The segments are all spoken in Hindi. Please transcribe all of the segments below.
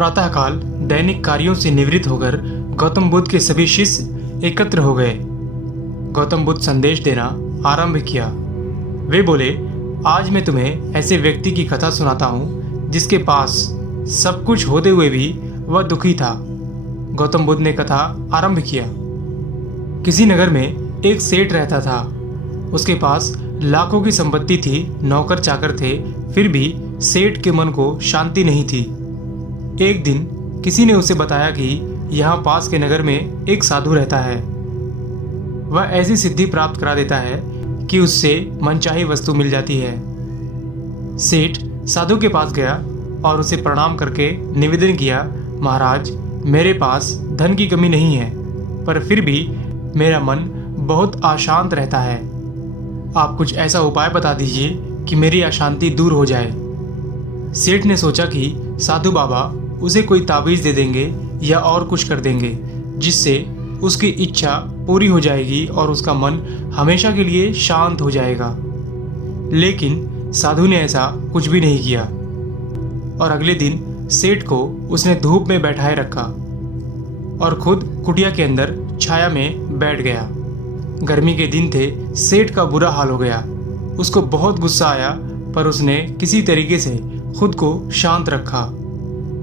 प्रातःकाल दैनिक कार्यों से निवृत्त होकर गौतम बुद्ध के सभी शिष्य एकत्र हो गए। गौतम बुद्ध संदेश देना आरंभ किया। वे बोले, आज मैं तुम्हें ऐसे व्यक्ति की कथा सुनाता हूँ जिसके पास सब कुछ होते हुए भी वह दुखी था। गौतम बुद्ध ने कथा आरंभ किया। किसी नगर में एक सेठ रहता था। उसके पास लाखों की संपत्ति थी, नौकर चाकर थे, फिर भी सेठ के मन को शांति नहीं थी। एक दिन किसी ने उसे बताया कि यहाँ पास के नगर में एक साधु रहता है। वह ऐसी सिद्धि प्राप्त करा देता है कि उससे मनचाही वस्तु मिल जाती है। सेठ साधु के पास गया और उसे प्रणाम करके निवेदन किया, महाराज, मेरे पास धन की कमी नहीं है, पर फिर भी मेरा मन बहुत अशांत रहता है। आप कुछ ऐसा उपाय बता दीजिए कि मेरी अशांति दूर हो जाए। सेठ ने सोचा कि साधु बाबा उसे कोई ताबीज दे देंगे या और कुछ कर देंगे जिससे उसकी इच्छा पूरी हो जाएगी और उसका मन हमेशा के लिए शांत हो जाएगा। लेकिन साधु ने ऐसा कुछ भी नहीं किया और अगले दिन सेठ को उसने धूप में बैठाए रखा और खुद कुटिया के अंदर छाया में बैठ गया। गर्मी के दिन थे। सेठ का बुरा हाल हो गया। उसको बहुत गुस्सा आया, पर उसने किसी तरीके से खुद को शांत रखा।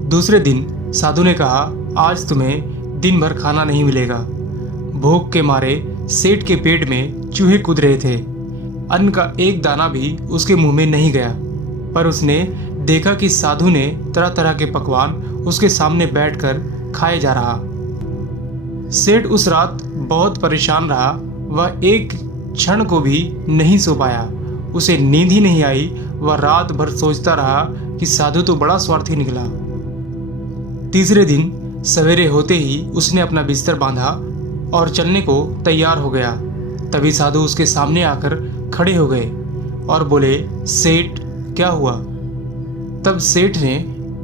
दूसरे दिन साधु ने कहा, आज तुम्हें दिन भर खाना नहीं मिलेगा। भूख के मारे सेठ के पेट में चूहे कूद रहे थे। अन्न का एक दाना भी उसके मुंह में नहीं गया, पर उसने देखा कि साधु ने तरह तरह के पकवान उसके सामने बैठकर खाए जा रहा। सेठ उस रात बहुत परेशान रहा। वह एक क्षण को भी नहीं सो पाया। उसे नींद ही नहीं आई। वह रात भर सोचता रहा कि साधु तो बड़ा स्वार्थी निकला। तीसरे दिन सवेरे होते ही उसने अपना बिस्तर बांधा और चलने को तैयार हो गया। तभी साधु उसके सामने आकर खड़े हो गए और बोले, सेठ, क्या हुआ? तब सेठ ने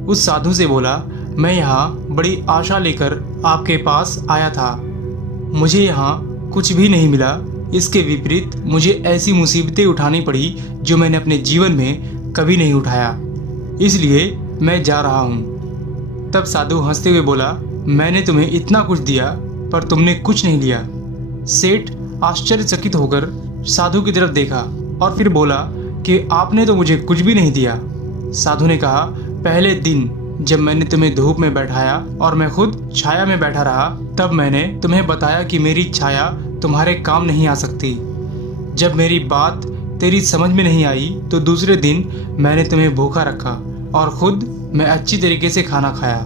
उस साधु से बोला, मैं यहाँ बड़ी आशा लेकर आपके पास आया था। मुझे यहाँ कुछ भी नहीं मिला। इसके विपरीत मुझे ऐसी मुसीबतें उठानी पड़ी जो मैंने अपने जीवन में कभी नहीं उठाया। इसलिए मैं जा रहा हूँ। तब साधु हंसते हुए बोला, मैंने तुम्हें इतना कुछ दिया पर तुमने कुछ नहीं लिया। सेठ आश्चर्यचकित होकर साधु की तरफ देखा और फिर बोला कि आपने तो मुझे कुछ भी नहीं दिया। साधु ने कहा, पहले दिन जब मैंने तुम्हें धूप में बैठाया और मैं खुद छाया में बैठा रहा, तब मैंने तुम्हें बताया कि मेरी छाया तुम्हारे काम नहीं आ सकती। जब मेरी बात तेरी समझ में नहीं आई तो दूसरे दिन मैंने तुम्हें भूखा रखा और खुद मैं अच्छी तरीके से खाना खाया।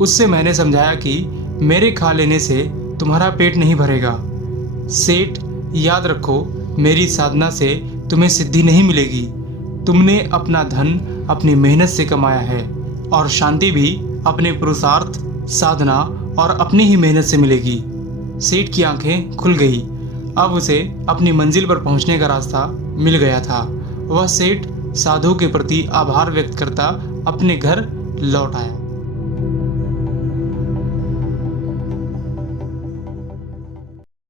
उससे मैंने समझाया कि मेरे खा लेने से तुम्हारा पेट नहीं भरेगा। सेठ, याद रखो, मेरी साधना से तुम्हें सिद्धि नहीं मिलेगी। तुमने अपना धन अपनी मेहनत से कमाया है और शांति भी अपने पुरुषार्थ, साधना और अपनी ही मेहनत से मिलेगी। सेठ की आंखें खुल गई। अब उसे अपनी मंजिल पर पहुंचने का रास्ता मिल गया था। वह सेठ साधु के प्रति आभार व्यक्त करता अपने घर लौट आया।